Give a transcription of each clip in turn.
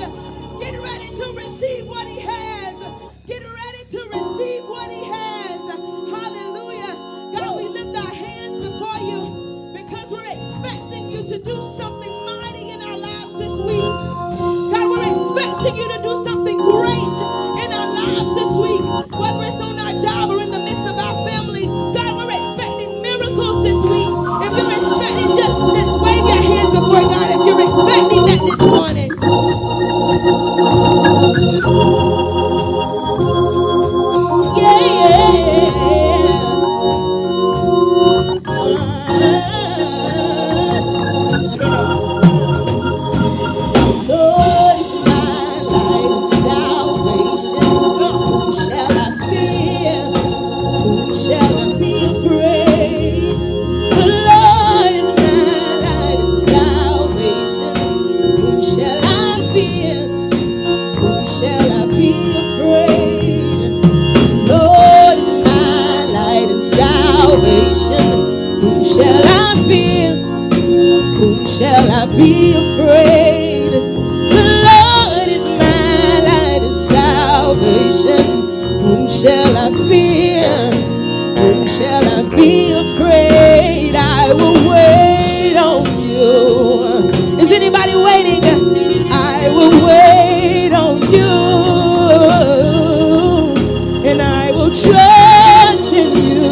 has. Get ready to receive what he has. Get ready to receive what he has. Hallelujah. God, we lift our hands before you because we're expecting you to do something mighty in our lives this week. God, we're expecting you to do something great in our lives this week, whether it's on our job or in the midst of our families. God, we're expecting miracles this week. If you're expecting, just wave your hands before God if you're expecting that this morning. Be afraid. The Lord is my light and salvation. Whom shall I fear? Whom shall I be afraid? I will wait on you. Is anybody waiting? I will wait on you, and I will trust in you.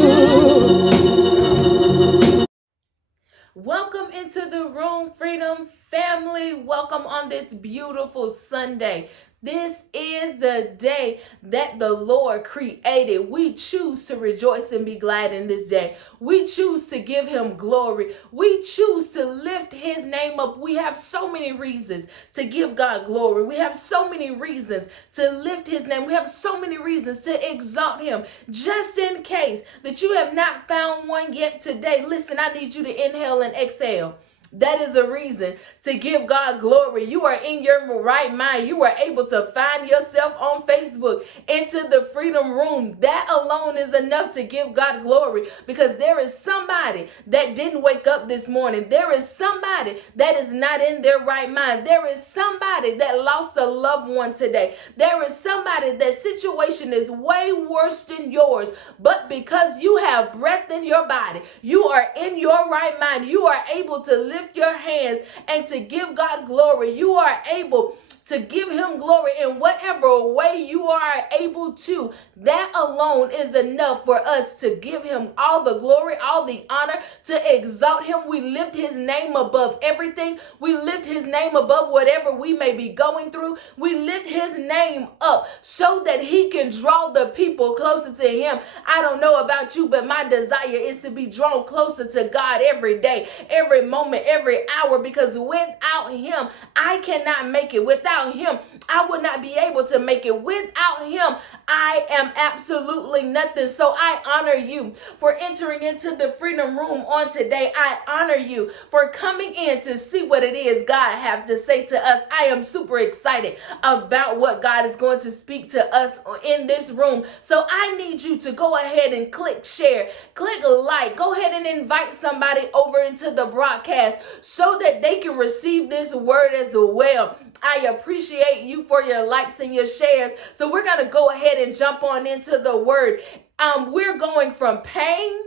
Welcome into the room, Freedom Family. Welcome on this beautiful Sunday. This is the day that the Lord created. We choose to rejoice and be glad in this day. We choose to give him glory. We choose to lift his name up. We have so many reasons to give God glory. We have so many reasons to lift his name. We have so many reasons to exalt him. Just in case that you have not found one yet today, listen, I need you to inhale and exhale. That is a reason to give God glory. You are in your right mind. You are able to find yourself on Facebook into the Freedom Room. That alone is enough to give God glory, because there is somebody that didn't wake up this morning. There is somebody that is not in their right mind. There is somebody that lost a loved one today. There is somebody that situation is way worse than yours, but because you have breath in your body, you are in your right mind, you are able to live your hands and to give God glory. You are able to give him glory in whatever way you are able to. That alone is enough for us to give him all the glory, all the honor, to exalt him. We lift his name above everything. We lift his name above whatever we may be going through. We lift his name up so that he can draw the people closer to him. I don't know about you, but my desire is to be drawn closer to God every day, every moment, every hour, because without him, I cannot make it. Without him, I would not be able to make it. Without him, I am absolutely nothing. So I honor you for entering into the Freedom Room on today. I honor you for coming in to see what it is God have to say to us. I am super excited about what God is going to speak to us in this room. So I need you to go ahead and click share, click like, go ahead and invite somebody over into the broadcast so that they can receive this word as well. I appreciate you for your likes and your shares. So we're going to go ahead and jump on into the word. We're going from pain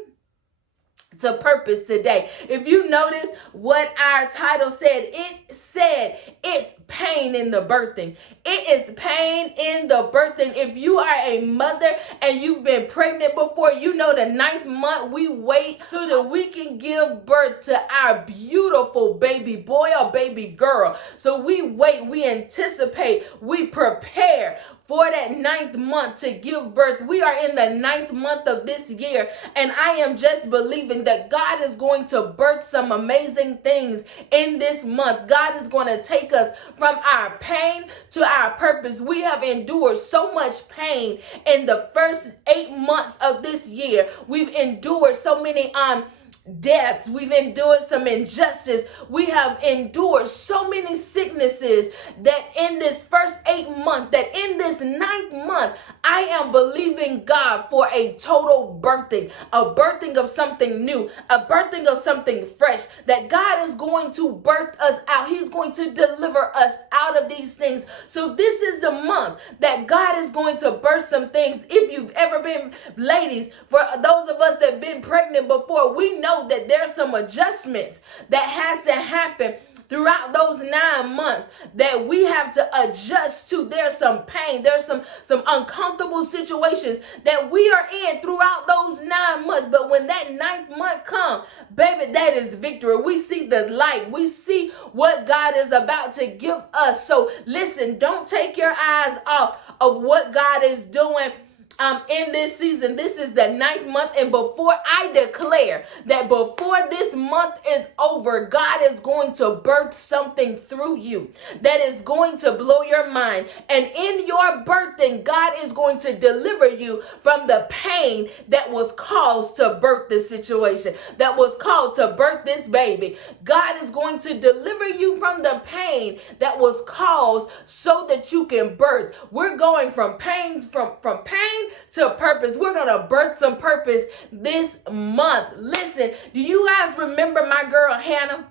to purpose today. If you notice what our title said, it said it's pain in the birthing. It is pain in the birthing. If you are a mother and you've been pregnant before, you know the 9th month we wait so that we can give birth to our beautiful baby boy or baby girl. So we wait, we anticipate, we prepare for that 9th month to give birth. We are in the 9th month of this year, and I am just believing that God is going to birth some amazing things in this month. God is going to take us from our pain to our purpose. We have endured so much pain in the first 8 months of this year. We've endured so many deaths. We've endured some injustice. We have endured so many sicknesses that in this first 8 months, that in this 9th month, I am believing God for a total birthing, a birthing of something new, a birthing of something fresh, that God is going to birth us out. He's going to deliver us out of these things. So this is the month that God is going to birth some things. If you've ever been, ladies, for those of us that have been pregnant before, we know that there's some adjustments that has to happen throughout those 9 months that we have to adjust to. There's some pain. There's some uncomfortable situations that we are in throughout those 9 months. But when that 9th month comes, baby, that is victory. We see the light. We see what God is about to give us. So listen, don't take your eyes off of what God is doing in this season. This is the 9th month, and before I declare that before this month is over, God is going to birth something through you that is going to blow your mind. And in your birthing, God is going to deliver you from the pain that was caused to birth this situation, that was called to birth this baby. God is going to deliver you from the pain that was caused so that you can birth. We're going from pain, from pain to purpose. We're going to birth some purpose this month. Listen, do you guys remember my girl Hannah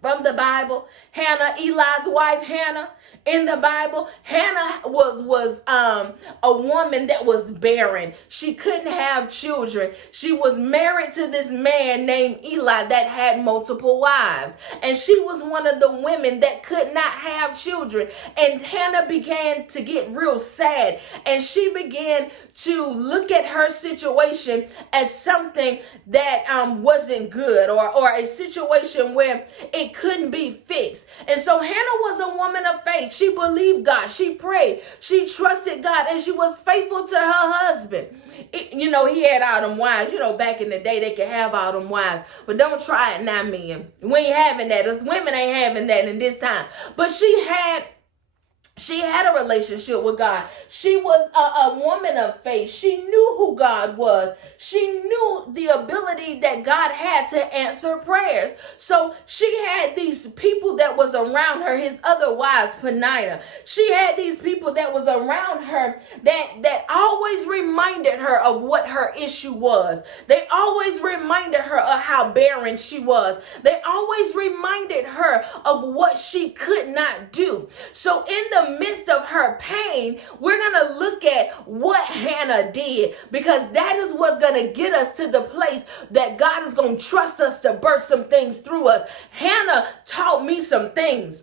from the Bible? Hannah, Eli's wife, Hannah. In the Bible, Hannah was a woman that was barren. She couldn't have children. She was married to this man named Eli that had multiple wives. And she was one of the women that could not have children. And Hannah began to get real sad. And she began to look at her situation as something that wasn't good, or a situation where it couldn't be fixed. And so Hannah was a woman of faith. She believed God. She prayed. She trusted God, and she was faithful to her husband. He had all them wives. Back in the day, they could have all them wives. But don't try it now, men. We ain't having that. Us women ain't having that in this time. But she had a relationship with God. She was a woman of faith. She knew who God was. She knew the ability that God had to answer prayers. So she had these people that was around her, his other wives, Peninnah. She had these people that was around her that always reminded her of what her issue was. They always reminded her of how barren she was. They always reminded her of what she could not do. So in the midst of her pain, we're going to look at what Hannah did, because that is what's going to get us to the place that God is going to trust us to birth some things through us. Hannah taught me some things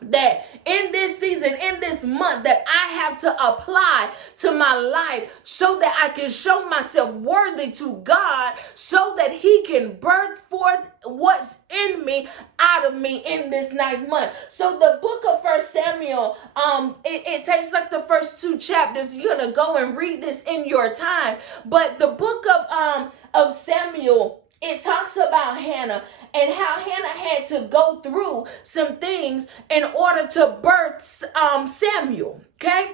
that in this season, in this month, that I have to apply to my life so that I can show myself worthy to God, so that he can birth forth what's in me out of me in this 9th month. So the book of 1 Samuel, it takes like the first 2 chapters. You're going to go and read this in your time. But the book of Samuel, it talks about Hannah and how Hannah had to go through some things in order to birth Samuel. Okay?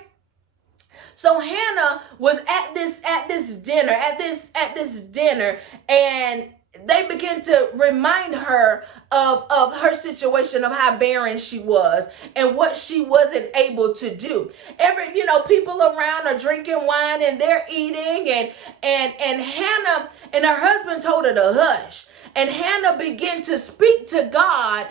So Hannah was at this dinner, and they began to remind her of her situation, of how barren she was and what she wasn't able to do. People around are drinking wine and they're eating, and Hannah and her husband told her to hush. And Hannah began to speak to God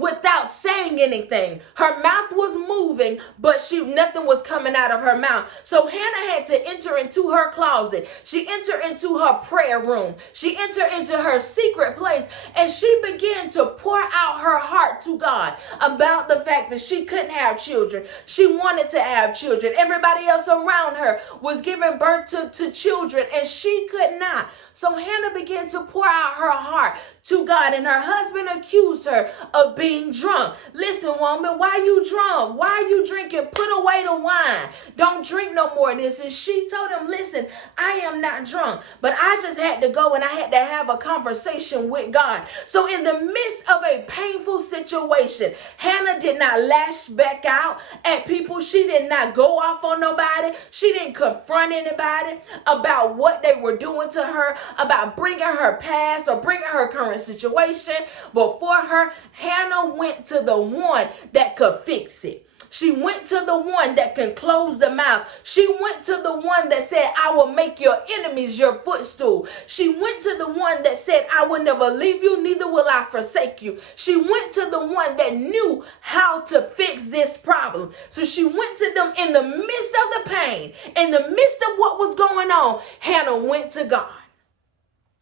without saying anything. Her mouth was moving, but nothing was coming out of her mouth. So Hannah had to enter into her closet. She entered into her prayer room. She entered into her secret place, and she began to pour out her heart to God about the fact that she couldn't have children. She wanted to have children. Everybody else around her was giving birth to children, and she could not. So Hannah began to pour out her heart to God, and her husband accused her of being drunk. Listen, woman, why you drunk? Why are you drinking? Put away the wine. Don't drink no more of this. And she told him, listen, I am not drunk, but I just had to go and I had to have a conversation with God. So in the midst of a painful situation, Hannah did not lash back out at people. She did not go off on nobody. She didn't confront anybody about what they were doing to her, about bringing her past or bringing her current situation. Before her, Hannah went to the one that could fix it. She went to the one that can close the mouth. She went to the one that said, I will make your enemies your footstool. She went to the one that said, I will never leave you, neither will I forsake you. She went to the one that knew how to fix this problem. So she went to them in the midst of the pain, in the midst of what was going on. Hannah went to God.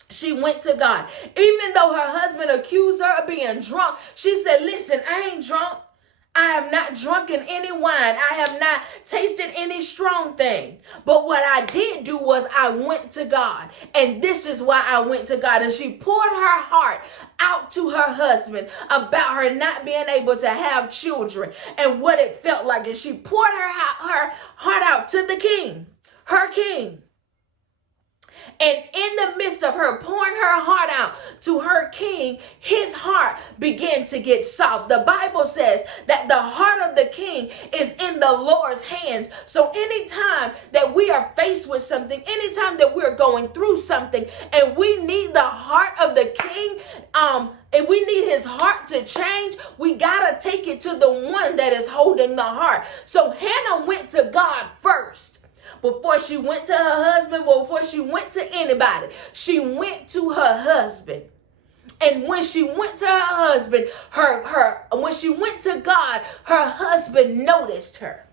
She went to God. Even though her husband accused her of being drunk, she said, listen, I ain't drunk. I have not drunken any wine. I have not tasted any strong thing. But what I did do was I went to God. And this is why I went to God. And she poured her heart out to her husband about her not being able to have children and what it felt like. And she poured her heart out to the king, her king. And in the midst of her pouring her heart out to her king, his heart began to get soft. The Bible says that the heart of the king is in the Lord's hands. So anytime that we are faced with something, anytime that we're going through something and we need the heart of the king, and we need his heart to change, we gotta take it to the one that is holding the heart. So Hannah went to God first. Before she went to her husband, before she went to anybody, she went to her husband. And when she went to her husband, when she went to God, her husband noticed her.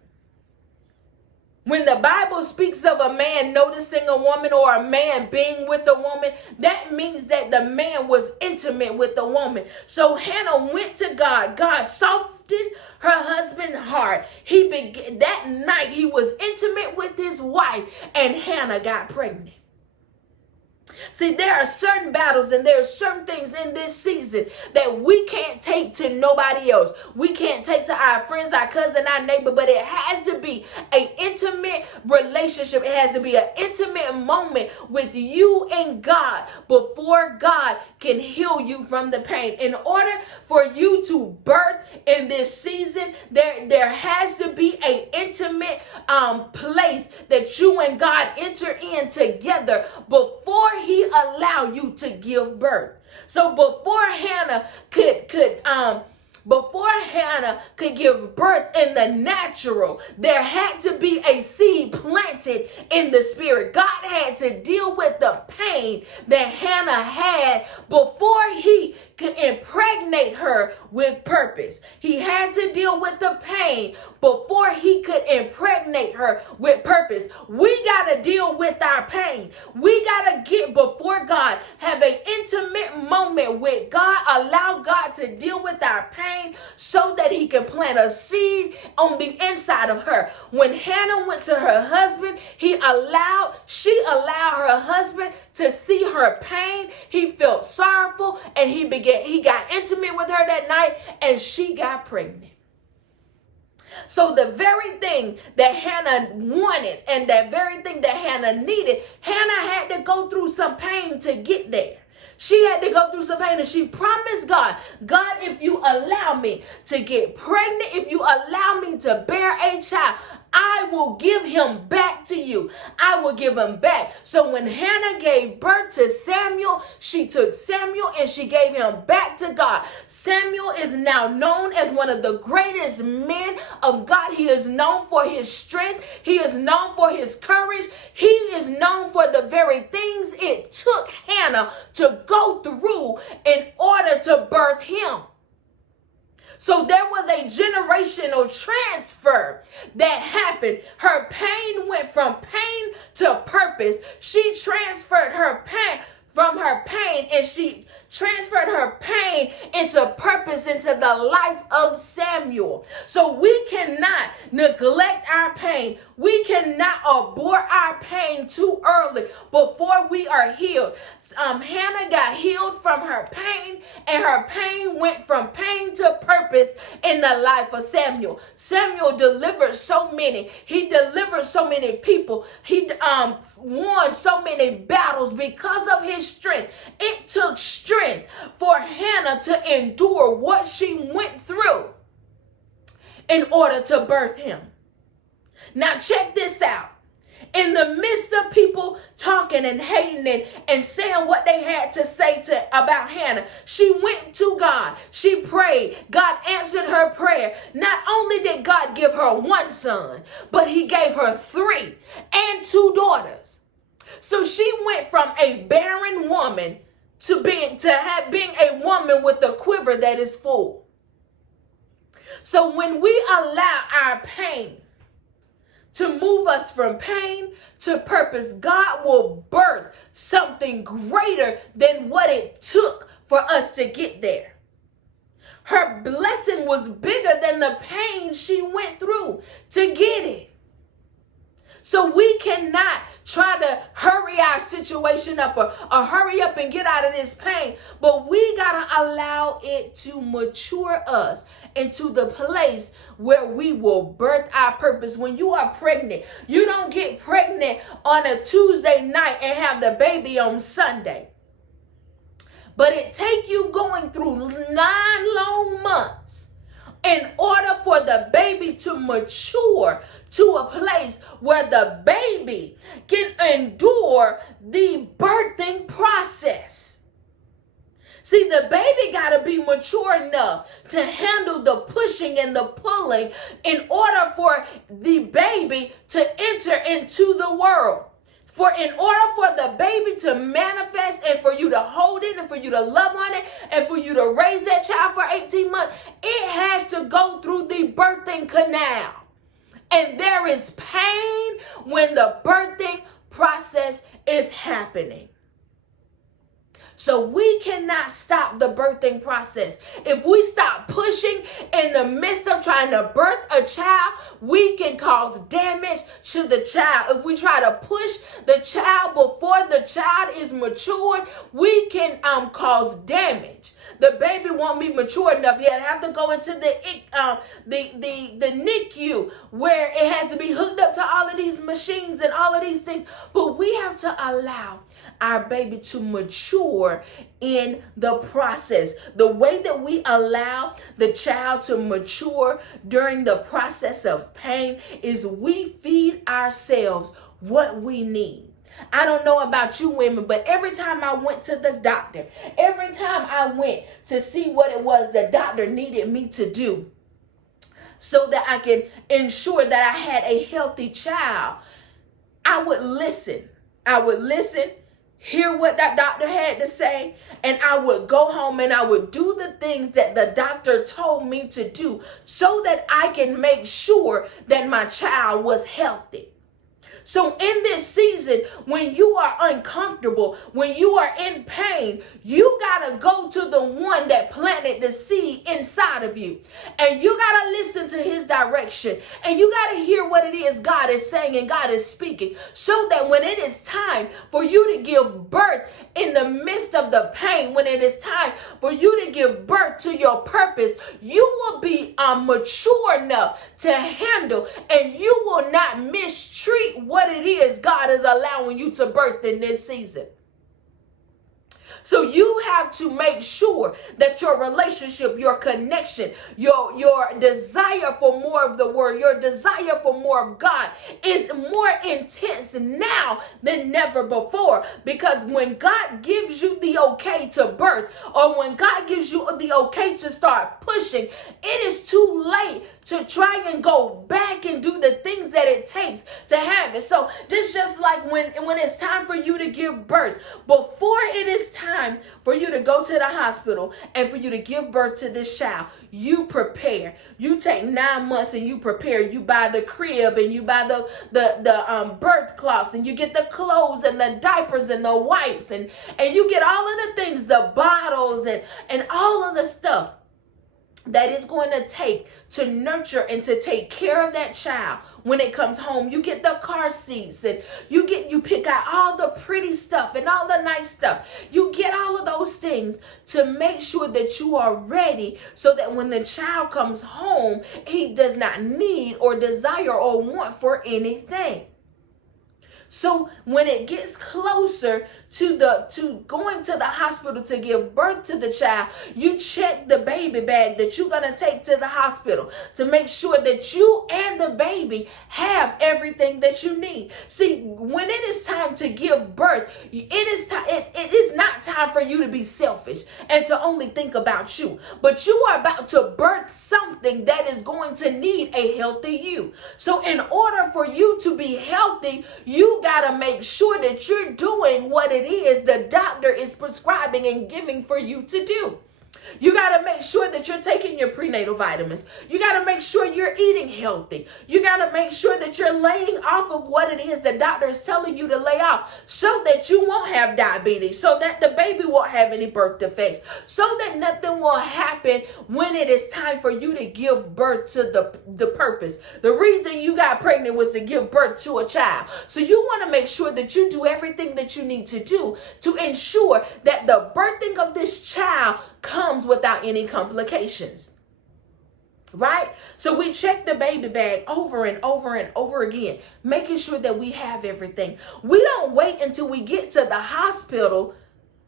When the Bible speaks of a man noticing a woman or a man being with a woman, that means that the man was intimate with the woman. So Hannah went to God. God softened her husband's heart. That night he was intimate with his wife, and Hannah got pregnant. See, there are certain battles and there are certain things in this season that we can't take to nobody else. We can't take to our friends, our cousin, our neighbor, but it has to be an intimate relationship. It has to be an intimate moment with you and God before God can heal you from the pain. In order for you to birth in this season, there has to be an intimate place that you and God enter in together before he allow you to give birth. So before Hannah could give birth in the natural, there had to be a seed planted in the spirit. God had to deal with the pain that Hannah had before he could impregnate her with purpose. He had to deal with the pain before he could impregnate her with purpose. We got to deal with our pain. We got to get before God, have an intimate moment with God, allow God to deal with our pain so that he can plant a seed on the inside of her. When Hannah went to her husband, she allowed her husband to see her pain. He felt sorrowful and he got intimate with her that night, and she got pregnant. So the very thing that Hannah wanted and that very thing that Hannah needed, Hannah had to go through some pain to get there. She had to go through some pain, and she promised God, God, if you allow me to get pregnant, if you allow me to bear a child, I will give him back to you. I will give him back. So when Hannah gave birth to Samuel, she took Samuel and she gave him back to God. Samuel is now known as one of the greatest men of God. He is known for his strength. He is known for his courage. He is known for the very things it took Hannah to go through in order to birth him. So there was a generational transfer that happened. Her pain went from pain to purpose. She transferred her pain from her pain, and she transferred her pain into purpose into the life of Samuel. So we cannot neglect our pain. We cannot abort our pain too early before we are healed. Hannah got healed from her pain, and her pain went from pain to purpose in the life of Samuel. Samuel delivered so many. He delivered so many people. He won so many battles because of his strength. It took strength for Hannah to endure what she went through in order to birth him. Now check this out. In the midst of people talking and hating and saying what they had to say about Hannah, she went to God. She prayed. God answered her prayer. Not only did God give her one son, but he gave her 3 and 2 daughters. So she went from a barren woman to being a woman with a quiver that is full. So when we allow our pain to move us from pain to purpose, God will birth something greater than what it took for us to get there. Her blessing was bigger than the pain she went through to get it. So we cannot try to hurry our situation up or hurry up and get out of this pain. But we got to allow it to mature us into the place where we will birth our purpose. When you are pregnant, you don't get pregnant on a Tuesday night and have the baby on Sunday. But it take you going through 9 long months in order for the baby to mature to a place where the baby can endure the birthing process. See, the baby got to be mature enough to handle the pushing and the pulling in order for the baby to enter into the world. For in order for the baby to manifest and for you to hold it and for you to love on it and for you to raise that child for 18 months, it has to go through the birthing canal. And there is pain when the birthing process is happening. So we cannot stop the birthing process. If we stop pushing in the midst of trying to birth a child, we can cause damage to the child. If we try to push the child before the child is matured, we can cause damage. The baby won't be mature enough yet. Have to go into the NICU where it has to be hooked up to all of these machines and all of these things. But we have to allow our baby to mature in the process. The way that we allow the child to mature during the process of pain is we feed ourselves what we need. I don't know about you women, but every time I went to the doctor, every time I went to see what it was the doctor needed me to do so that I can ensure that I had a healthy child, I would listen. Hear what that doctor had to say, and I would go home and I would do the things that the doctor told me to do so that I can make sure that my child was healthy. So in this season, when you are uncomfortable, when you are in pain, you got to go to the one that planted the seed inside of you. And you got to listen to his direction. And you got to hear what it is God is saying and God is speaking. So that when it is time for you to give birth in the midst of the pain, when it is time for you to give birth to your purpose, you will be mature enough to handle, and you will not mistreat what it is God is allowing you to birth in this season. So you have to make sure that your relationship, your connection, your desire for more of the word, your desire for more of God is more intense now than never before. Because when God gives you the okay to birth, or when God gives you the okay to start pushing, it is too late to try and go back and do the things that it takes to have it. So this just like when it's time for you to give birth, before it is time for you to go to the hospital and for you to give birth to this child, you prepare. You take 9 months and you prepare. You buy the crib and you buy the birth cloths, and you get the clothes and the diapers and the wipes, and you get all of the things, the bottles and all of the stuff that is going to take to nurture and to take care of that child when it comes home. You get the car seats, and you pick out all the pretty stuff and all the nice stuff. You get all of those things to make sure that you are ready, so that when the child comes home, he does not need or desire or want for anything. So when it gets closer to going to the hospital to give birth to the child, you check the baby bag that you're going to take to the hospital to make sure that you and the baby have everything that you need. See, when it is time to give birth, it is not time for you to be selfish and to only think about you, but you are about to birth something that is going to need a healthy you. So in order for you to be healthy, you got to make sure that you're doing what it is the doctor is prescribing and giving for you to do. You got to make sure that you're taking your prenatal vitamins. You got to make sure you're eating healthy. You got to make sure that you're laying off of what it is the doctor is telling you to lay off, so that you won't have diabetes, so that the baby won't have any birth defects, so that nothing will happen when it is time for you to give birth to the purpose. The reason you got pregnant was to give birth to a child. So you want to make sure that you do everything that you need to do to ensure that the birthing of this child comes without any complications. Right? So we check the baby bag over and over and over again, making sure that we have everything. We don't wait until we get to the hospital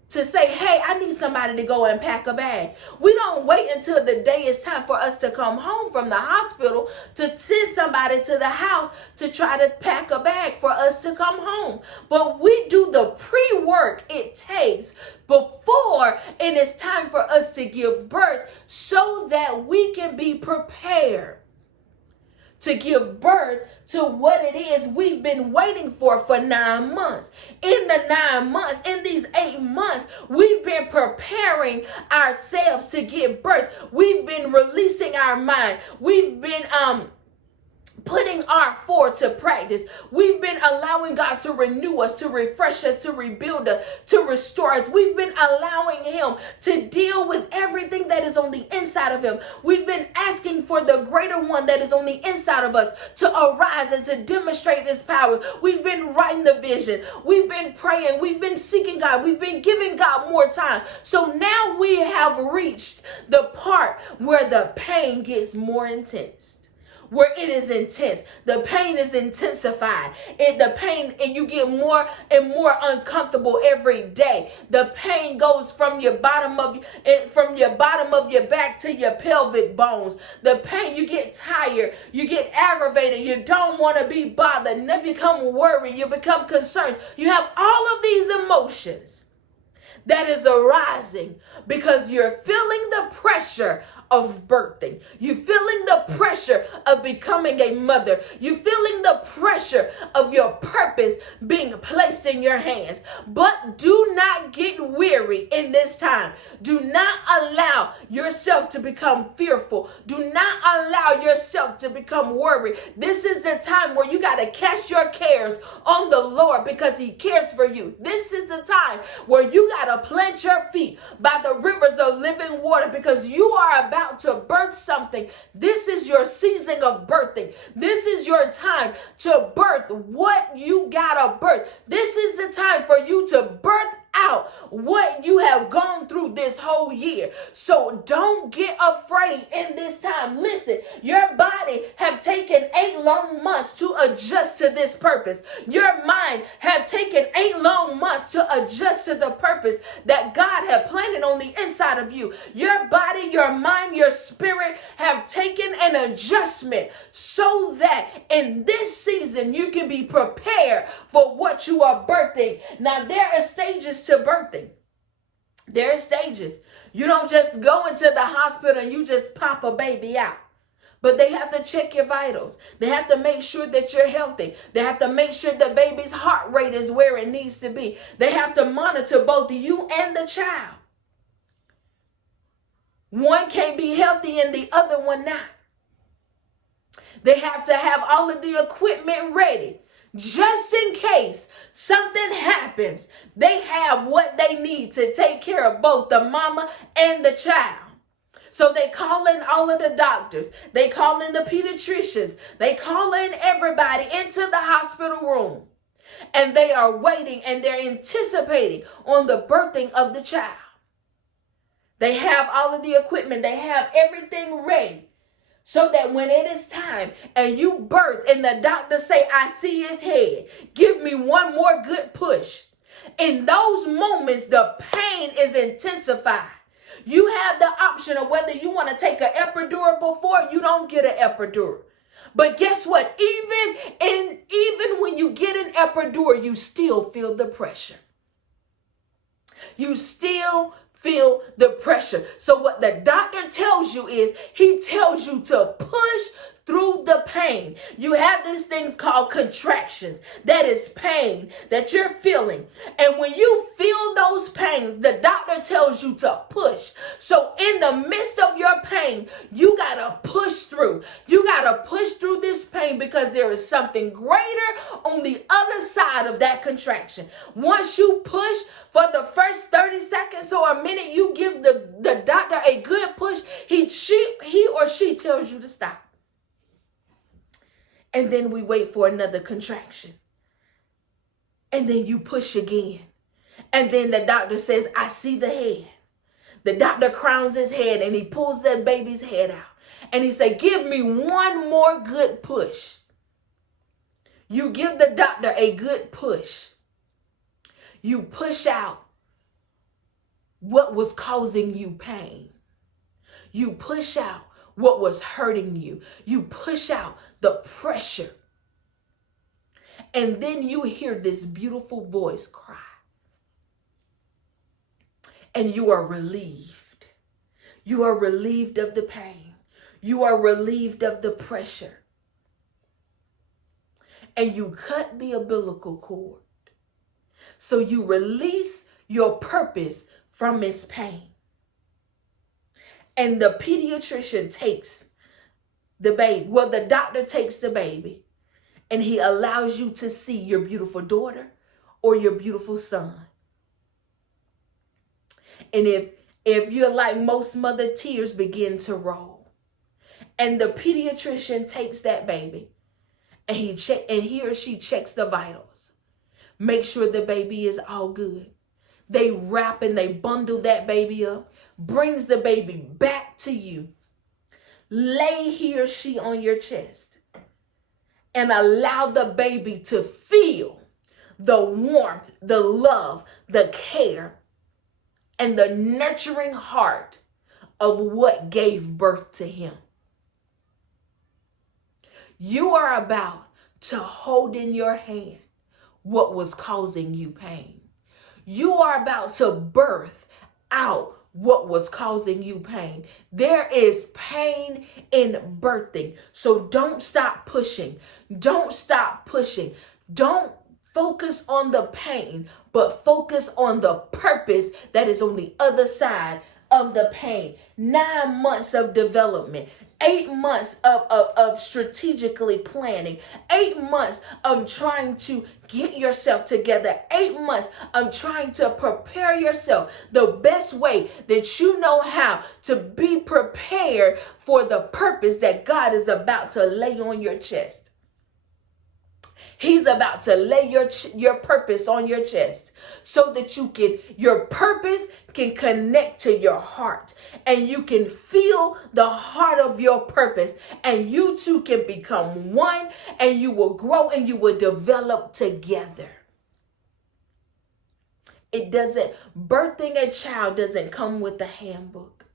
to say, hey, I need somebody to go and pack a bag. We don't wait until the day is time for us to come home from the hospital to send somebody to the house to try to pack a bag for us to come home. But we do the pre-work it takes before it is time for us to give birth, so that we can be prepared to give birth to what it is we've been waiting for 9 months. In the 9 months, in these 8 months, we've been preparing ourselves to give birth. We've been releasing our mind. We've been putting our fore to practice. We've been allowing God to renew us, to refresh us, to rebuild us, to restore us. We've been allowing him to deal with everything that is on the inside of him. We've been asking for the greater one that is on the inside of us to arise and to demonstrate his power. We've been writing the vision. We've been praying. We've been seeking God. We've been giving God more time. So now we have reached the part where the pain gets more intense. Where it is intense. The pain is intensified. The pain, and you get more and more uncomfortable every day. The pain goes from your bottom of your back to your pelvic bones. The pain, you get tired, you get aggravated, you don't want to be bothered, and you become worried, you become concerned. You have all of these emotions that is arising because you're feeling the pressure of birthing. You're feeling the pressure of becoming a mother. You're feeling the pressure of your purpose being placed in your hands. But do not get weary in this time. Do not allow yourself to become fearful. Do not allow yourself to become worried. This is the time where you got to cast your cares on the Lord, because he cares for you. This is the time where you got to plant your feet by the rivers of living water, because you are about to birth something. This is your season of birthing. This is your time to birth what you gotta birth. This is the time for you to birth out what you have gone through this whole year. So don't get afraid in this time. Listen, your body have taken 8 long months to adjust to this purpose. Your mind have taken 8 long months to adjust to the purpose that God had planted on the inside of you. Your body, your mind, your spirit have taken an adjustment so that in this season you can be prepared for what you are birthing. Now, there are stages to birthing. There are stages. You don't just go into the hospital and you just pop a baby out. But they have to check your vitals. They have to make sure that you're healthy. They have to make sure the baby's heart rate is where it needs to be. They have to monitor both you and the child. One can't be healthy and the other one not. They have to have all of the equipment ready. Just in case something happens, they have what they need to take care of both the mama and the child. So they call in all of the doctors. They call in the pediatricians. They call in everybody into the hospital room. And they are waiting and they're anticipating on the birthing of the child. They have all of the equipment. They have everything ready. So that when it is time and you birth and the doctor say, I see his head, give me one more good push. In those moments, the pain is intensified. You have the option of whether you want to take an epidural before you don't get an epidural. But guess what? Even when you get an epidural, you still feel the pressure. You still feel the pressure. So what the doctor tells you is he tells you to push through the pain. You have these things called contractions. That is pain that you're feeling. And when you feel those pains, the doctor tells you to push. So in the midst of your pain, you got to push through. You got to push through this pain because there is something greater on the other side of that contraction. Once you push for the first 30 seconds or a minute, you give the doctor a good push, he or she tells you to stop. And then we wait for another contraction. And then you push again. And then the doctor says, I see the head. The doctor crowns his head and he pulls that baby's head out. And he said, give me one more good push. You give the doctor a good push. You push out what was causing you pain. You push out what was hurting you. You push out the pressure. And then you hear this beautiful voice cry. And you are relieved. You are relieved of the pain. You are relieved of the pressure. And you cut the umbilical cord. So you release your purpose from its pain. And the pediatrician takes the baby. Well, the doctor takes the baby and he allows you to see your beautiful daughter or your beautiful son. And if you're like most mother, tears begin to roll. And the pediatrician takes that baby and he or she checks the vitals. Make sure the baby is all good. They wrap and they bundle that baby up, brings the baby back to you. Lay he or she on your chest and allow the baby to feel the warmth, the love, the care, and the nurturing heart of what gave birth to him. You are about to hold in your hand what was causing you pain. You are about to birth out what was causing you pain. There is pain in birthing. So don't stop pushing. Don't stop pushing. Don't focus on the pain, but focus on the purpose that is on the other side of the pain. 9 months of development. 8 months of strategically planning. 8 months of trying to get yourself together. 8 months of trying to prepare yourself the best way that you know how to be prepared for the purpose that God is about to lay on your chest. He's about to lay your purpose on your chest so that your purpose can connect to your heart and you can feel the heart of your purpose and you two can become one and you will grow and you will develop together. Birthing a child doesn't come with a handbook,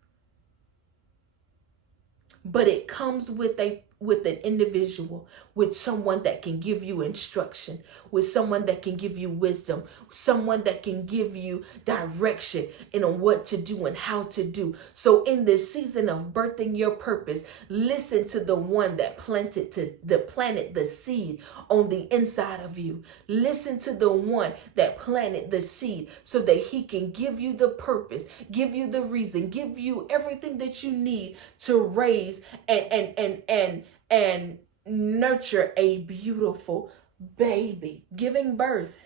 but it comes with with an individual, with someone that can give you instruction, with someone that can give you wisdom, someone that can give you direction on what to do and how to do. So in this season of birthing your purpose, listen to the one that planted the seed on the inside of you. Listen to the one that planted the seed so that he can give you the purpose, give you the reason, give you everything that you need to raise and nurture a beautiful baby. Giving birth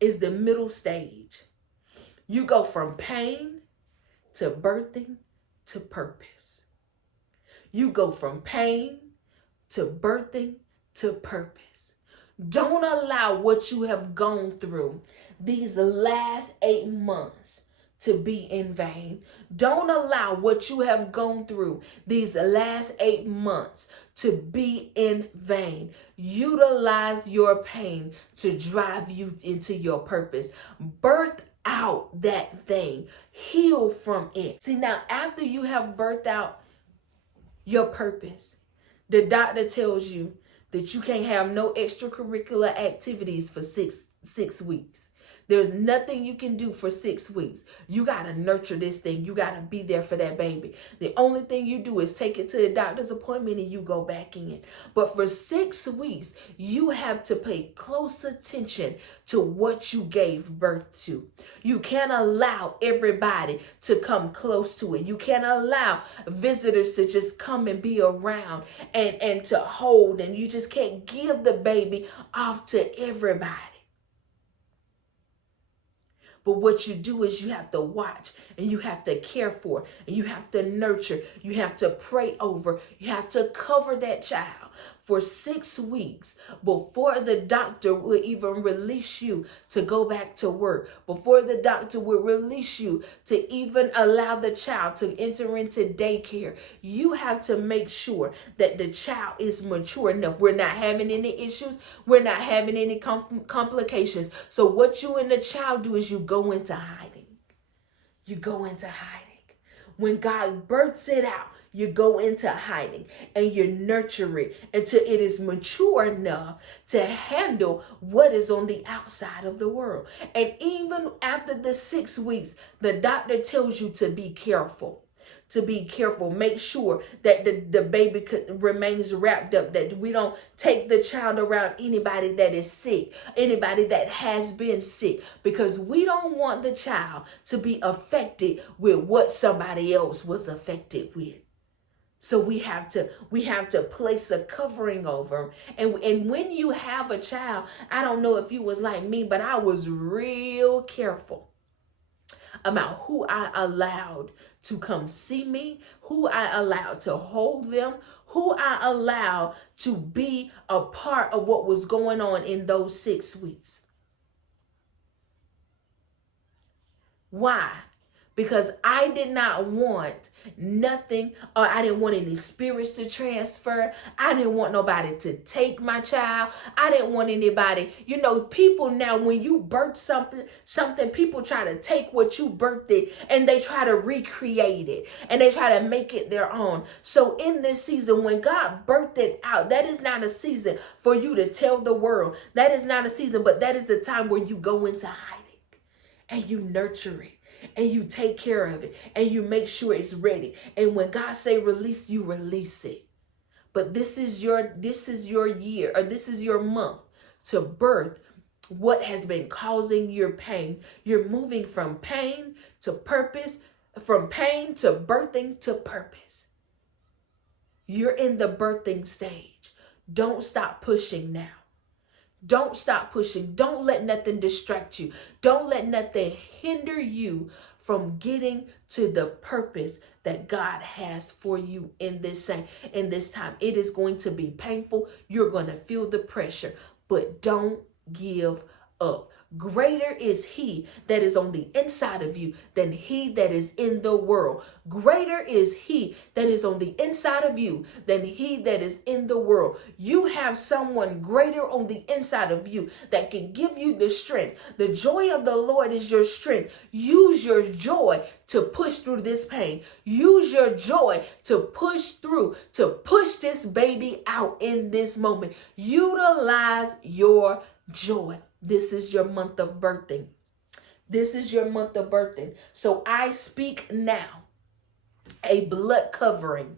is the middle stage. You go from pain to birthing to purpose. You go from pain to birthing to purpose. Don't allow what you have gone through these last 8 months to be in vain. Don't allow what you have gone through these last 8 months to be in vain. Utilize your pain to drive you into your purpose. Birth out that thing. Heal from it. See, now after you have birthed out your purpose, the doctor tells you that you can't have no extracurricular activities for six weeks. There's nothing you can do for 6 weeks. You got to nurture this thing. You got to be there for that baby. The only thing you do is take it to the doctor's appointment and you go back in. But for 6 weeks, you have to pay close attention to what you gave birth to. You can't allow everybody to come close to it. You can't allow visitors to just come and be around and to hold. And you just can't give the baby off to everybody. But what you do is you have to watch and you have to care for and you have to nurture. You have to pray over. You have to cover that child for 6 weeks before the doctor will even release you to go back to work, before the doctor will release you to even allow the child to enter into daycare. You have to make sure that the child is mature enough. We're not having any issues. We're not having any complications. So what you and the child do is you go into hiding. You go into hiding. When God births it out, you go into hiding and you nurture it until it is mature enough to handle what is on the outside of the world. And even after the 6 weeks, the doctor tells you to be careful. To be careful. Make sure that the baby remains wrapped up, that we don't take the child around anybody that is sick, anybody that has been sick, because we don't want the child to be affected with what somebody else was affected with. So we have to place a covering over them. And when you have a child, I don't know if you was like me, but I was real careful about who I allowed to come see me, who I allowed to hold them, who I allowed to be a part of what was going on in those 6 weeks. Why? Because I did not want nothing, or I didn't want any spirits to transfer. I didn't want nobody to take my child. I didn't want anybody, people now, when you birth something, people try to take what you birthed it and they try to recreate it and they try to make it their own. So in this season, when God birthed it out, that is not a season for you to tell the world. That is not a season, but that is the time where you go into hiding and you nurture it. And you take care of it and you make sure it's ready. And when God say release, you release it. But this is your year, or this is your month to birth what has been causing your pain. You're moving from pain to purpose, from pain to birthing to purpose. You're in the birthing stage. Don't stop pushing now. Don't stop pushing. Don't let nothing distract you. Don't let nothing hinder you from getting to the purpose that God has for you in this time. It is going to be painful. You're going to feel the pressure, but don't give up. Greater is he that is on the inside of you than he that is in the world. Greater is he that is on the inside of you than he that is in the world. You have someone greater on the inside of you that can give you the strength. The joy of the Lord is your strength. Use your joy to push through this pain. Use your joy to push through, to push this baby out in this moment. Utilize your joy. This is your month of birthing. This is your month of birthing. So I speak now a blood covering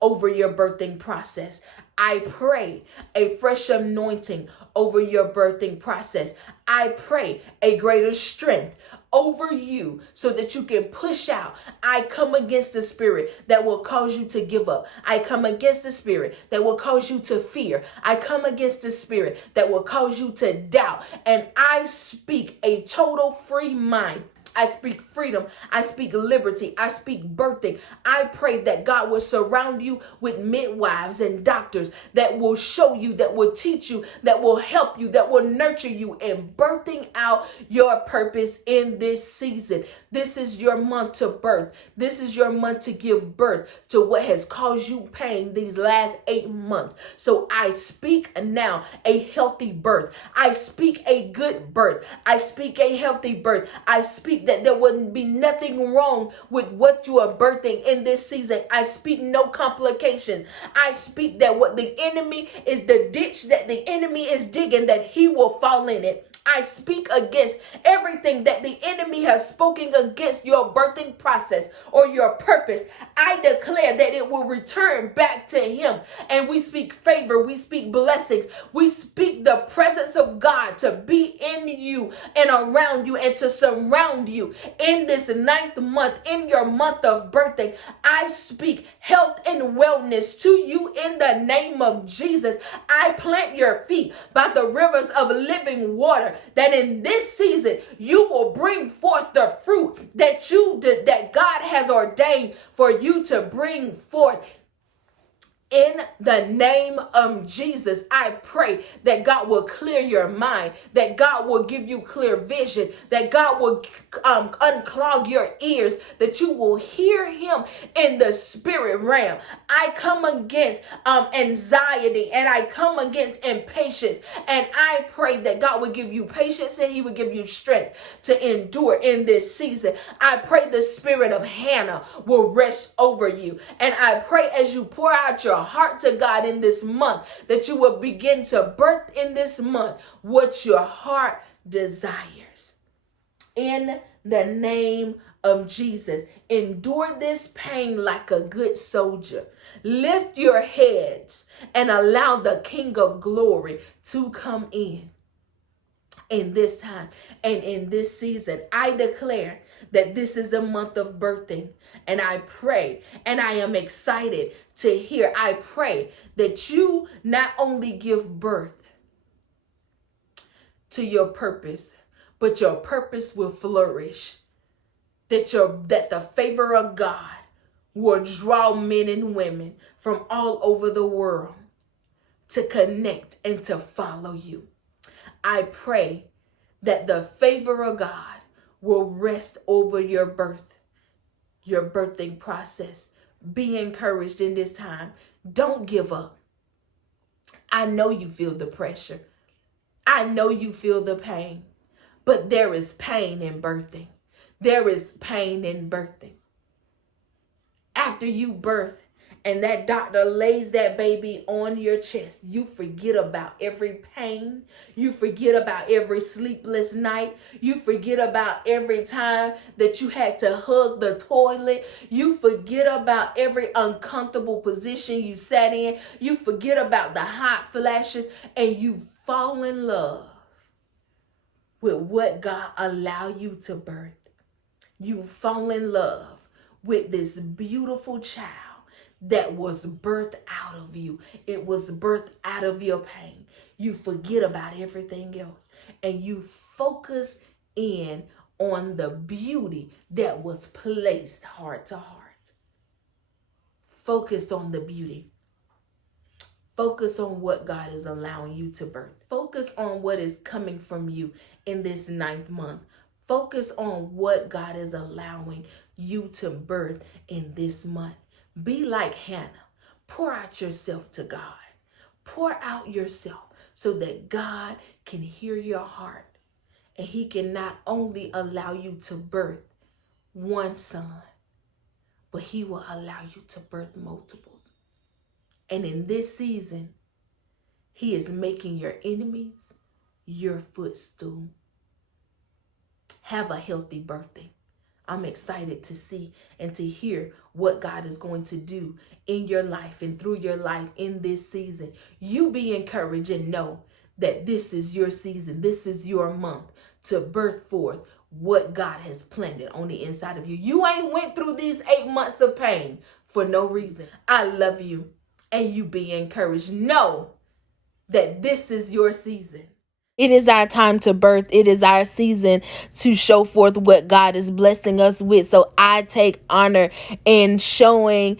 over your birthing process. I pray a fresh anointing over your birthing process. I pray a greater strength over you so that you can push out. I come against the spirit that will cause you to give up. I come against the spirit that will cause you to fear. I come against the spirit that will cause you to doubt. And I speak a total free mind. I speak freedom. I speak liberty. I speak birthing. I pray that God will surround you with midwives and doctors that will show you, that will teach you, that will help you, that will nurture you in birthing out your purpose in this season. This is your month to birth. This is your month to give birth to what has caused you pain these last 8 months. So I speak now a healthy birth. I speak a good birth. I speak a healthy birth. I speak that there wouldn't be nothing wrong with what you are birthing in this season. I speak no complications. I speak that what the enemy is, the ditch that the enemy is digging, that he will fall in it. I speak against everything that the enemy has spoken against your birthing process or your purpose. I declare that it will return back to him. And we speak favor. We speak blessings. We speak the presence of God to be in you and around you and to surround you in this 9th month, in your month of birthing. I speak health and wellness to you in the name of Jesus. I plant your feet by the rivers of living water, that in this season you will bring forth the fruit that God has ordained for you to bring forth. In the name of Jesus, I pray that God will clear your mind, that God will give you clear vision, that God will unclog your ears, that you will hear him in the spirit realm. I come against anxiety, and I come against impatience, and I pray that God will give you patience and he will give you strength to endure in this season. I pray the spirit of Hannah will rest over you, and I pray as you pour out your heart to God in this month, that you will begin to birth in this month what your heart desires. In the name of Jesus, endure this pain like a good soldier. Lift your heads and allow the King of Glory to come in this time and in this season. I declare that this is the month of birthing, and I pray, and I am excited to hear. I pray that you not only give birth to your purpose, but your purpose will flourish. That the favor of God will draw men and women from all over the world to connect and to follow you. I pray that the favor of God will rest over your birthing process. Be encouraged in this time. Don't give up. I know you feel the pressure. I know you feel the pain, but there is pain in birthing. There is pain in birthing. After you birth, and that doctor lays that baby on your chest, you forget about every pain. You forget about every sleepless night. You forget about every time that you had to hug the toilet. You forget about every uncomfortable position you sat in. You forget about the hot flashes, and you fall in love with what God allowed you to birth. You fall in love with this beautiful child that was birthed out of you. It was birthed out of your pain. You forget about everything else, and you focus in on the beauty that was placed heart to heart. Focused on the beauty. Focus on what God is allowing you to birth. Focus Focus on what is coming from you in this ninth month. Focus on what God is allowing you to birth in this month. Be like Hannah. Pour out yourself to God. Pour out yourself so that God can hear your heart. And He can not only allow you to birth one son, but He will allow you to birth multiples. And in this season, He is making your enemies your footstool. Have a healthy birthday. I'm excited to see and to hear what God is going to do in your life and through your life in this season. You be encouraged and know that this is your season. This is your month to birth forth what God has planted on the inside of you. You ain't went through these 8 months of pain for no reason. I love you, and you be encouraged. Know that this is your season. It is our time to birth. It is our season to show forth what God is blessing us with. So I take honor in showing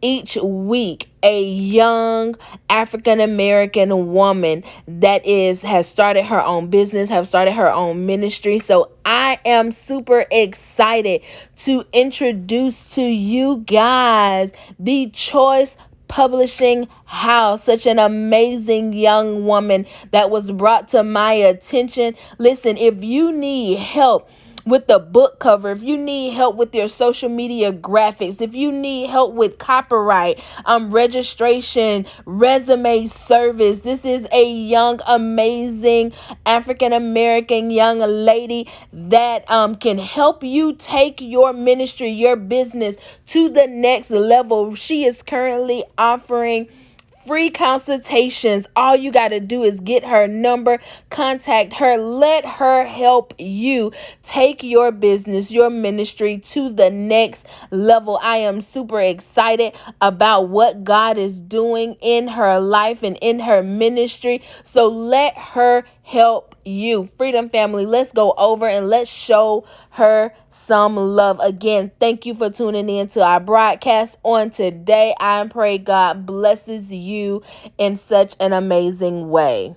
each week a young African American woman that has started her own business, have started her own ministry. So I am super excited to introduce to you guys the Choice Publishing House. Such an amazing young woman that was brought to my attention. Listen, if you need help with the book cover, if you need help with your social media graphics, if you need help with copyright, registration, resume service, this is a young, amazing African American young lady that can help you take your ministry, your business to the next level. She is currently offering free consultations. All you got to do is get her number, contact her, let her help you take your business, your ministry to the next level. I am super excited about what God is doing in her life and in her ministry. So let her help you. Freedom family, let's go over and let's show her some love. Again, thank you for tuning in to our broadcast on today. I pray God blesses you in such an amazing way.